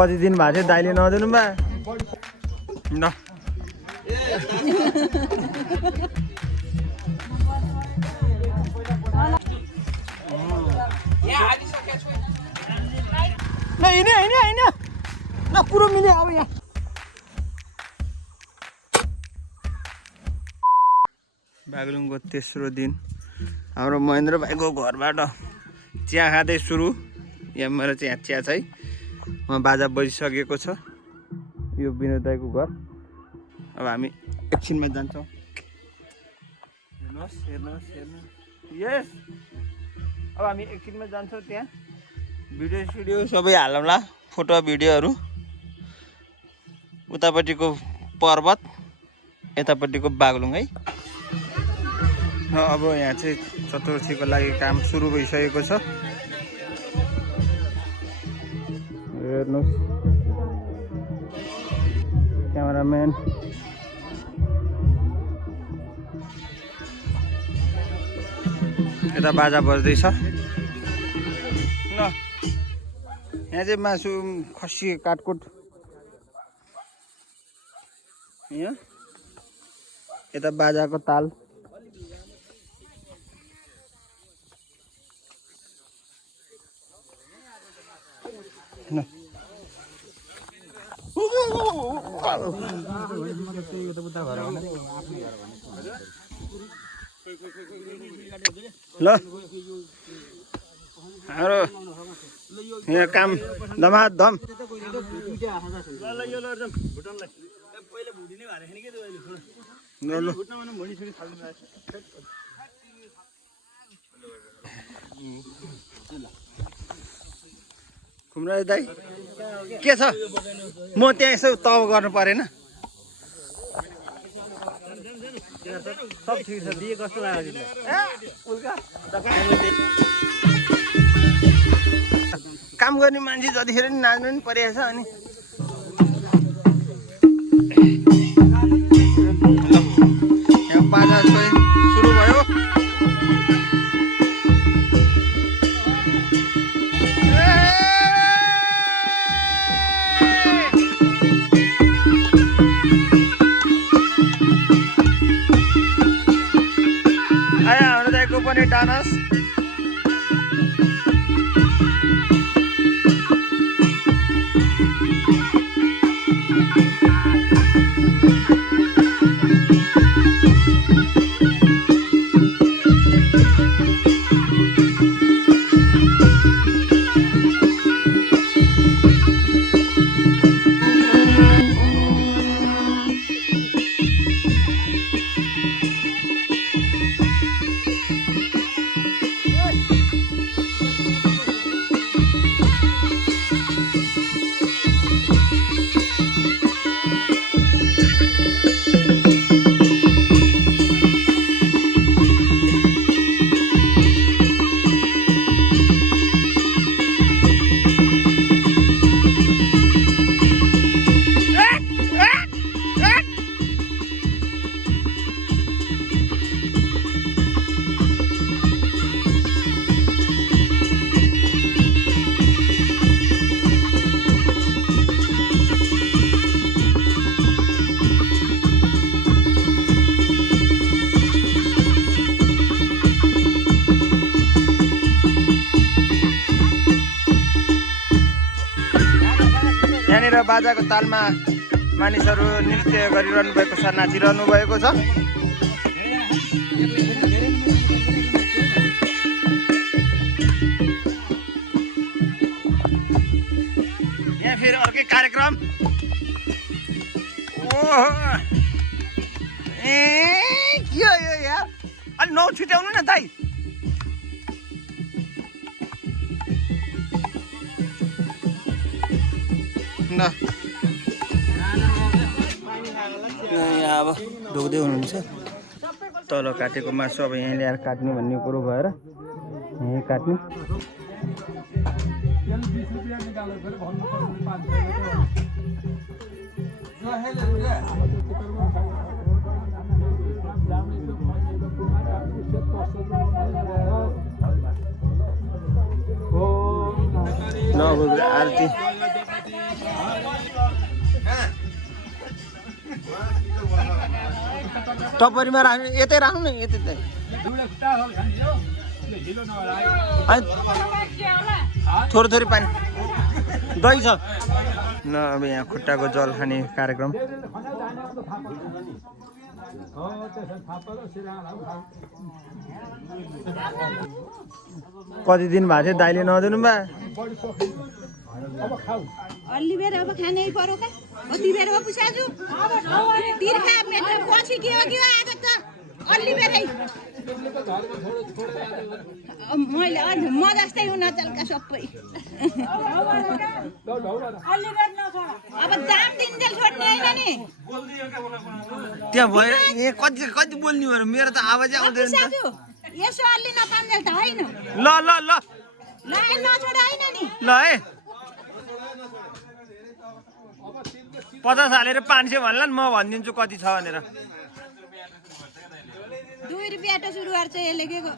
कति दिन भएको थियो दाइले नदिनु बा न हैन न पुरो मिल्यो अब यहाँ बागलुङको तेस्रो दिन हाम्रो महेन्द्र भाइको घरबाट चिया खाँदै सुरु यहाँ मेरो चाहिँ चिया छ है म बाजा बजिसकेको छ यो विनोद दाइको घर अब हामी एकछिनमा जान्छौँ हेर्नुहोस् यस अब हामी एकछिनमा जान्छौँ त्यहाँ भिडियो सबै हालौँला फोटो भिडियोहरू उतापट्टिको पर्वत यतापट्टिको बागलुङ है अब यहाँ चाहिँ चतुर्थीको लागि काम सुरु भइसकेको छ हेर्नुहोस् क्यामेराम्यान यता बाजा बज्दैछ ल यहाँ चाहिँ मासु खसी काटकुट यहाँ यता बाजाको ताल ल हाम्रो यहाँ काम धमाधम खुमराज दाइ के छ म त्यहाँ यसो तब गर्नु परेन सब ठिक छ दिए कस्तो लाग्यो काम गर्ने मान्छे जतिखेर नि नाच्नु नि परिरहेछ अनि यहाँ बाजा सुरु भयो आयो हाम्रो दाइको पनि डान्स यहाँनिर बाजाको तालमा मानिसहरू नृत्य गरिरहनु भएको छ नाचिरहनु भएको छ यहाँ फेरि अर्कै कार्यक्रम ए के हो यो यार अलि नौ छुट्याउनु न दाइ यहाँ अब ढोक्दै हुनुहुन्छ तल काटेको मासु अब यहाँ ल्याएर काट्ने भन्ने कुरो भएर यहीँ काट्ने आरती टपरीमा राख्नु यतै राख्नु न यतै थोरै थोरै पानी दही छ ल अब यहाँ खुट्टाको जल खाने कार्यक्रम कति दिन भएको थियो दाइले नदिनु बा अलि बेर अब खानै पर्यो का कति बेर हो पुसाजु तिर्खा मेट्रो पछि के हो आज त अलि बेरै मैले म जस्तै हुन चल्का सबै अब जाम दिनजेल छोड्ने हैन नि त्यहाँ भयो ए कति कति बोल्नु भयो मेरो त आवाजै आउँदैन नि त यसो अलि नपाउँदै त हैन ल ल ल ल नछोड हैन नि ल है 50 हालेर 500 भन्ला नि म भनिदिन्छु कति छ भनेर 2 रुपैयाँ त सुरु गर्छ यसले के को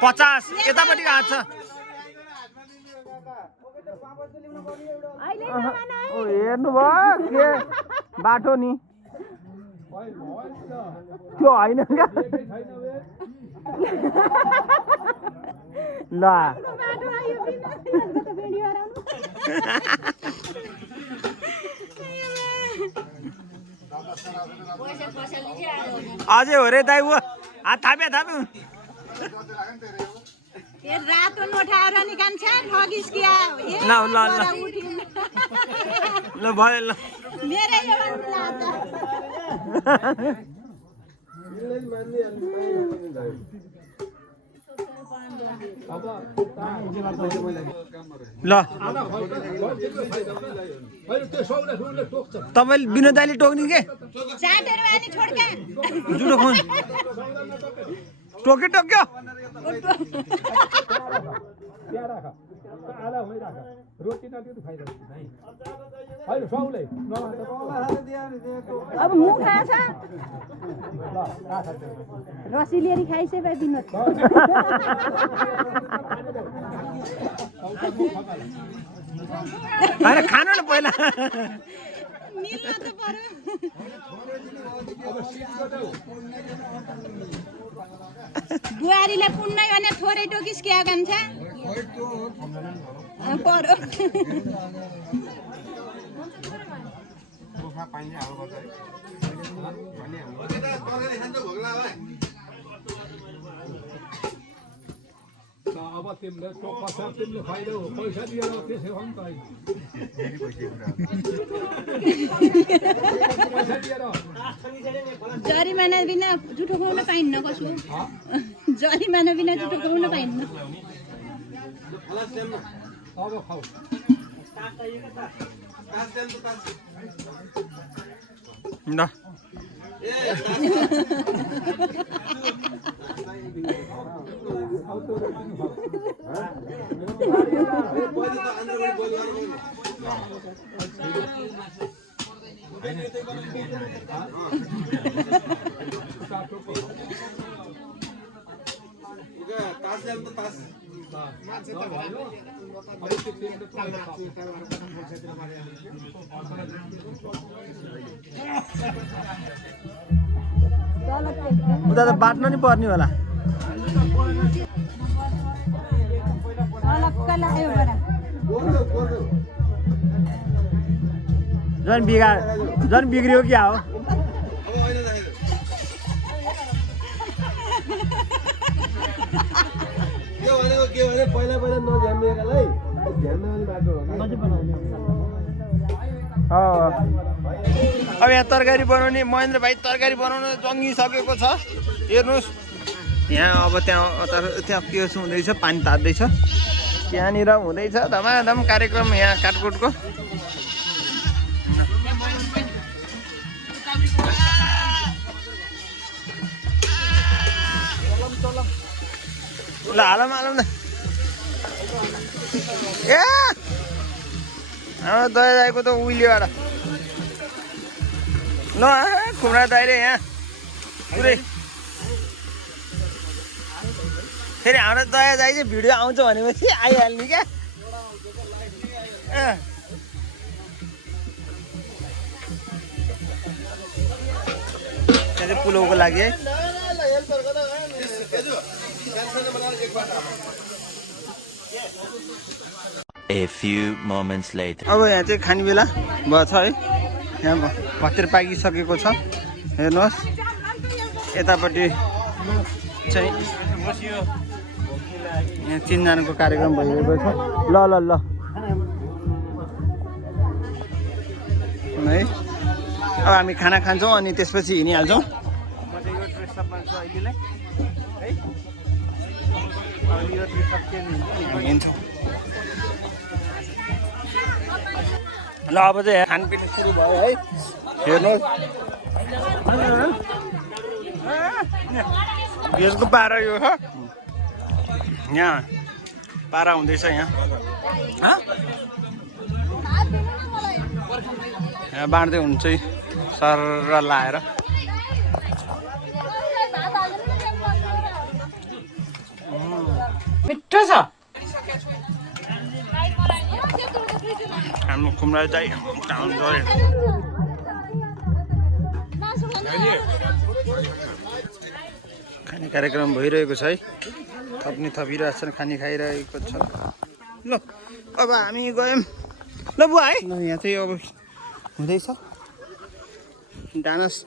50 यतापट्टि हात छ ओ हेर्नु भयो के बाटो नि त्यो हैन क्या ल बाटो आयो त भिडियो गराउनु अझै हो रे दाइ ऊ हात थाप्या थाप्यो ए रातो नोठाएर निकान्छ ठगिस किया ल ल ल ल भयो ल मेरै हो भन्नु ल तपाईले विनोद दाइले टोक्ने के चाटेर अनि छोड्का जुटो खुन टोके टोक्यो अब मुख खाछ रसिलिएर खाइसे बे विनोद हैन खानु न पहिला मिल्न त पर्यो बुहारीलाई पुन्नै भने थोरै टोकिस क्या कान्छ पर्यो अब तिमीले तिमीले फाइदा हो पैसा दिएर त्यसै हो नि त जरिमाना बिना जुठो खुवाउन पाइन्न कसो जरिमाना बिना जुठो खुवाउन पाइन्न अब खाऊ ल उता त बाट्न नि पर्ने होला झन् बिग्रियो क्या हो पहिला पहिला नध्यानलाई ध्यान नआउने बाटो हो अब यहाँ तरकारी बनाउने महेन्द्र भाइ तरकारी बनाउन जङ्गिसकेको छ हेर्नुहोस् यहाँ अब त्यहाँ के हुँदैछ पानी तात्दैछ त्यहाँनिर हुँदैछ धमाधम कार्यक्रम यहाँ काटकुटको ल हालौँ न ए हाम्रो दया दाइको त उहिलेबाट ल खुम्रा दाइले यहाँ पुरै फेरि हाम्रो दया दाइ चाहिँ भिडियो आउँछ भनेपछि आइहाल्ने क्या चाहिँ पुलाउको लागि है। A few moments later. अब यहाँ चाहिँ खाने बेला भएछ है। यहाँ भत्तेर पाकिसकेको छ। हेर्नुहोस् यतापट्टि चाहिँ यहाँ चिनजानको कार्यक्रम भइरहेको छ। ल ल ल है अब हामी खाना खान्छौँ अनि त्यसपछि हिँडिहाल्छौँ। म चाहिँ यो ड्रेसअपमा छु अहिलेलाई है। अब यो ड्रेसअप चेन्ज हुन्छ अनि हामी हिँड्छौँ। ल अब चाहिँ खानपिन सुरु भयो है। हेर्नुहोस् यसको पारा यो हो। यहाँ पारा हुँदैछ यहाँ यहाँ बाँड्दै हुन्छ सर लाएर। मिठो छ हाम्रो खुम्रा चाहिँ टाउन गयो। खाने कार्यक्रम भइरहेको छ है। थप्ने थपिरहेछन् खाने खाइरहेको छ। ल अब हामी गयौँ ल बुवा है। यहाँ चाहिँ अब हुँदैछ डान्स।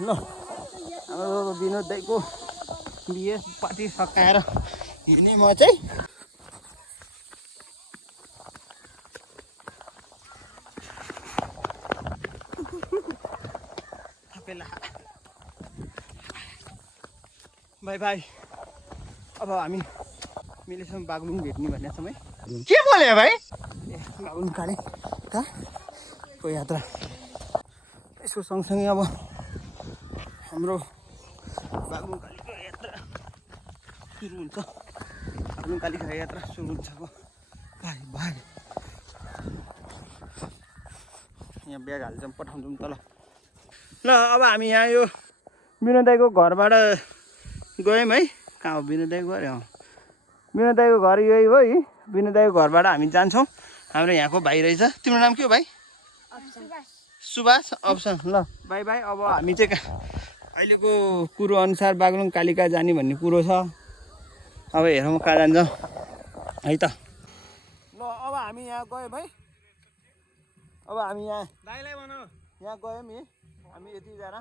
ल अब विनोद दाइको बिहे पार्टी सकाएर हिँड्ने म चाहिँ। By by. अब हामी मिलेसम्म बागलुङ भेट्ने भन्ने समय के बोले भाइ। ए बागलुङ काली कहाँको यात्रा यसको सँगसँगै अब हाम्रो बागलुङ कालीको यात्रा सुरु हुन्छ। बागलुङ कालीको यात्रा सुरु हुन्छ अब भाइ भाइ। यहाँ ब्याग हाल्छौँ पठाउँछौँ तल। ल अब हामी यहाँ यो विनोद दाइको घरबाट गयौँ है। कहाँ हो विनोद दाइको घर? विनोद दाइको घर यही हो है। विनोद दाइको घरबाट हामी जान्छौँ। हाम्रो यहाँको भाइ रहेछ। तिम्रो नाम के हो भाइ? सुभाष अप्सन। ल बाई बाई। अब हामी चाहिँ अहिलेको कुरो अनुसार बागलुङ कालिका जाने भन्ने कुरो छ। अब हेरौँ कहाँ जान्छ है त। ल अब हामी यहाँ गयौँ है। अब हामी यहाँ दाइलाई भनौँ यहाँ गयौँ नि हामी यतिजना।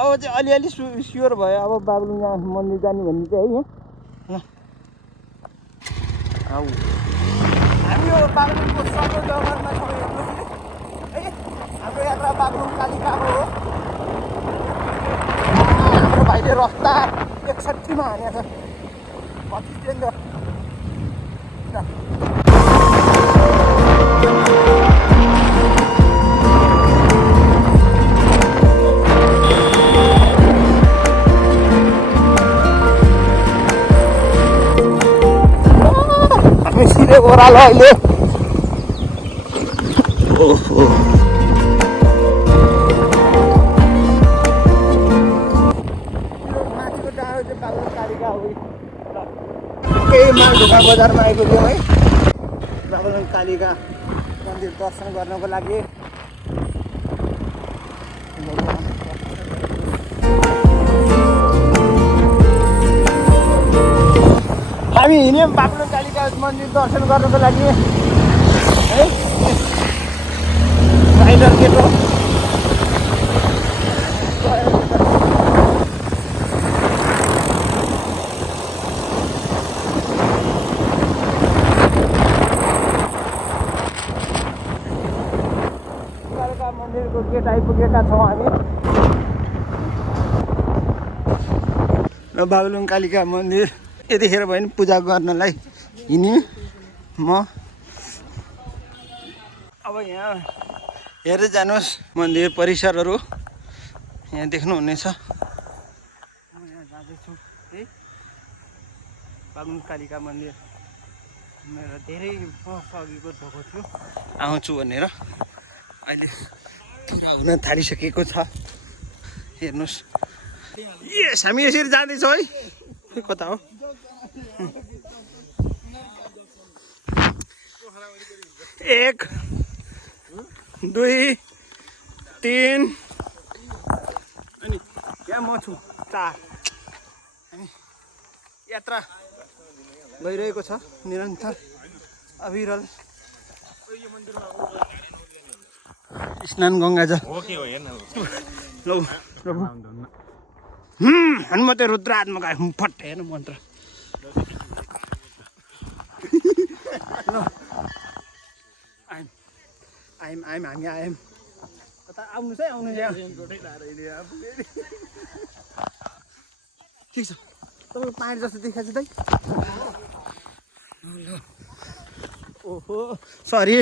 अब चाहिँ अलिअलि स्योर भयो। अब बागलुङ मन्दिर जाने भन्ने चाहिँ है यहाँ। हामी यो बागलुङको सर्व जगरमा छौँ। हेर्नुहोस् है हाम्रो यात्रा बागलुङ कालिकाको हो। हाम्रो भाइले रस्ता 61मा हानेको छ 25 केन्द्र। सिधै ओह्रालो अहिले। ओहो माथिको डाँडो चाहिँ बागलुङ कालिका हो। केही मालढोका बजारमा आइपुग्यौँ है। बागलुङ कालिका मन्दिर दर्शन गर्नको लागि। हामी हिँड्यौँ बागलुङ कालिका मन्दिर दर्शन गर्नको लागि है। राइडर केटो कालिका मन्दिरको गेट आइपुगेका छौँ हामी। र बागलुङ कालिका मन्दिर यतिखेर भयो नि पूजा गर्नलाई हिँड्यौँ म अब यहाँ हेर्दै जानुहोस् मन्दिर परिसरहरू यहाँ देख्नुहुनेछ। म यहाँ जाँदैछु है बागलुङ कालिका मन्दिर। मेरो धेरै वर्ष अघिको धोको थियो आउँछु भनेर, अहिले पुरा हुन थालिसकेको छ। हेर्नुहोस्, यस हामी यसरी जाँदैछौँ है। खोइ कता हो? 1 2 3 अनि यहाँ म छु 4। हामी यात्रा भइरहेको छ निरन्तर अविरल। स्नान गङ्गाजल लौ प्रभु हनुमते रुद्रात्मक फट हेर्नु मन्त्र ल आइम हामी आयौँ। कता आउनुहोस् है, आउनुहोस् यहाँ। ठिक छ, तपाईँको पानी जस्तो देखाएको छ दाइ। ओहो सरी,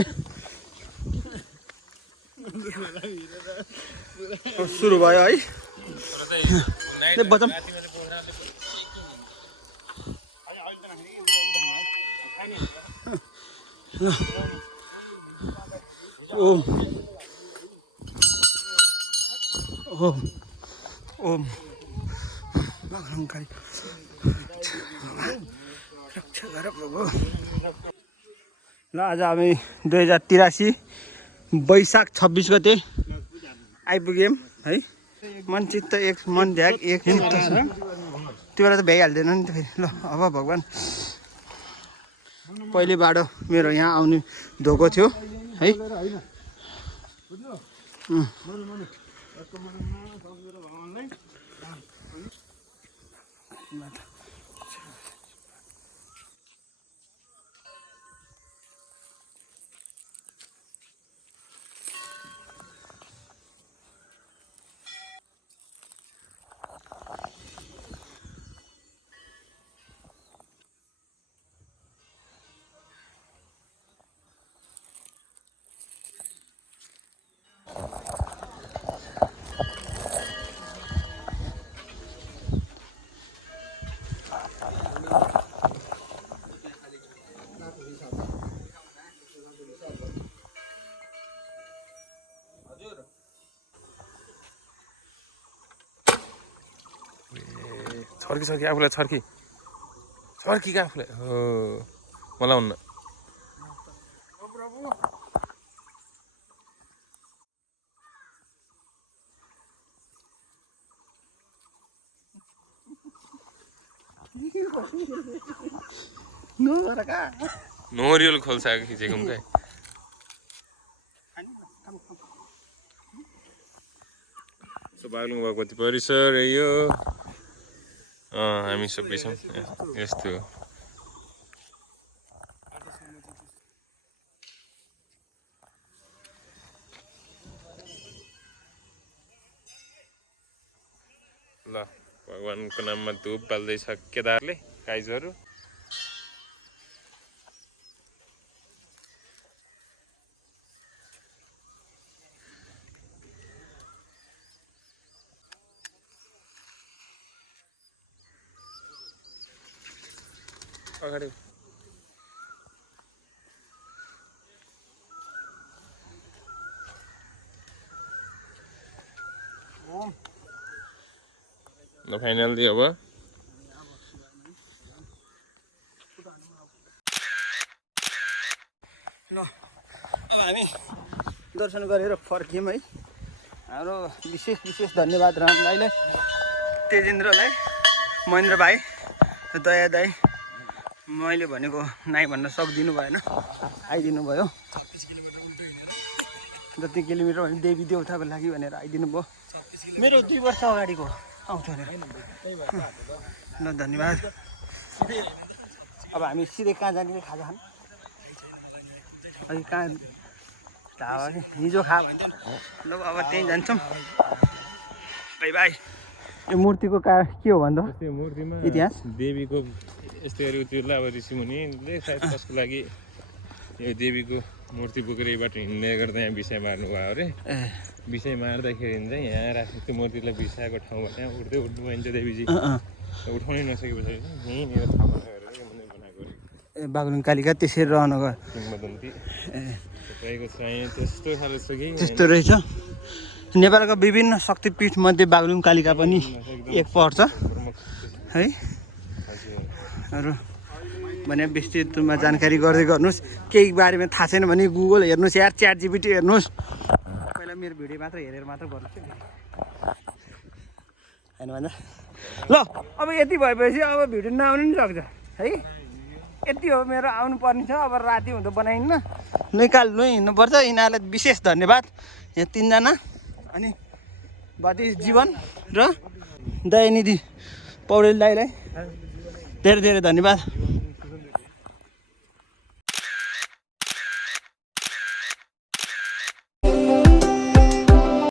सुरु भयो है। बचम ओम ओम ओम बागलुङकाली रक्षा गर प्रभु। ल आज हामी 2083 वैशाख 26 गते आइपुग्यौँ है। मन चित्त एक, मन ध्यान एक चित्त छ। त्यो बेला त भ्याइहाल्दैन नि त फेरि। ल अब भगवान्, पहिले बाटो मेरो यहाँ आउने धोको थियो है। छर्की आफूलाई छर्की क्या आफूलाई हो मलाई हुन्न। नोरियल खोल्छ खिचेको क्या। बागलुङ भगवती परिसर यो हामी सबै छौँ यस्तो। ल भगवानको नाममा धुप बाल्दैछ केदारले गाइजहरू। अगाडि ल फाइनल दियो अब। ल अब हामी दर्शन गरेर फर्क्यौँ है। हाम्रो विशेष धन्यवाद राम दाइलाई, तेजेन्द्रलाई, महेन्द्र भाइ, दया दाई। मैले भनेको नाइ भन्न सक्दिनु भएन, आइदिनु भयो। जति किलोमिटर भने देवी देउताको लागि भनेर आइदिनु भयो। मेरो 2 वर्ष अगाडिको आउँछ भनेर। ल धन्यवाद। अब हामी सिधै कहाँ जाने? खाजा खान। अहिले कहाँ ढाबा हिजो खा भन्छ। ल अब त्यहीँ जान्छौँ। By by. यो मूर्तिको के हो भन्दा मूर्तिमा इतिहास देवीको यस्तै गरी त्यो अब ऋषिमुनिले सायद कसको लागि यो देवीको मूर्ति बोकेर यहीबाट हिँड्दै गर्दा यहाँ विषय मार्नु भयो अरे विषय मार्दाखेरि चाहिँ यहाँ राखेको त्यो मूर्तिलाई बिसाएको ठाउँबाट यहाँ उठ्दै उठ्नु भइन्छ देवीजी उठाउनै नसकेपछि यहीँनिर स्थापना गरेर बनाएको ए बागलुङ कालिका त्यसरी रहन गयो किंवदन्ती तपाईँको चाहिँ त्यस्तो खाले छ कि त्यस्तो रहेछ नेपालका विभिन्न शक्तिपीठ मध्ये बागलुङ कालिका पनि एक पर्छ है अरू भने विस्तृत रूपमा जानकारी गर्दै गर्नुहोस् केही बारेमा थाहा छैन भने गुगल हेर्नुहोस् यार च्याट जिपिटी हेर्नुहोस् पहिला मेरो भिडियो मात्र हेरेर मात्र गर्नुहोस् होइन भन्दा ल अब यति भएपछि अब भिडियो नआउनु नि सक्छ है यति हो मेरो आउनु पर्ने छ अब राति हुँदो बनाइन्न निकाल्नु हिँड्नुपर्छ यिनीहरूलाई विशेष धन्यवाद यहाँ तिनजना अनि बदी जीवन र दयानिधि पौडेल दाईलाई धेरै धेरै धन्यवाद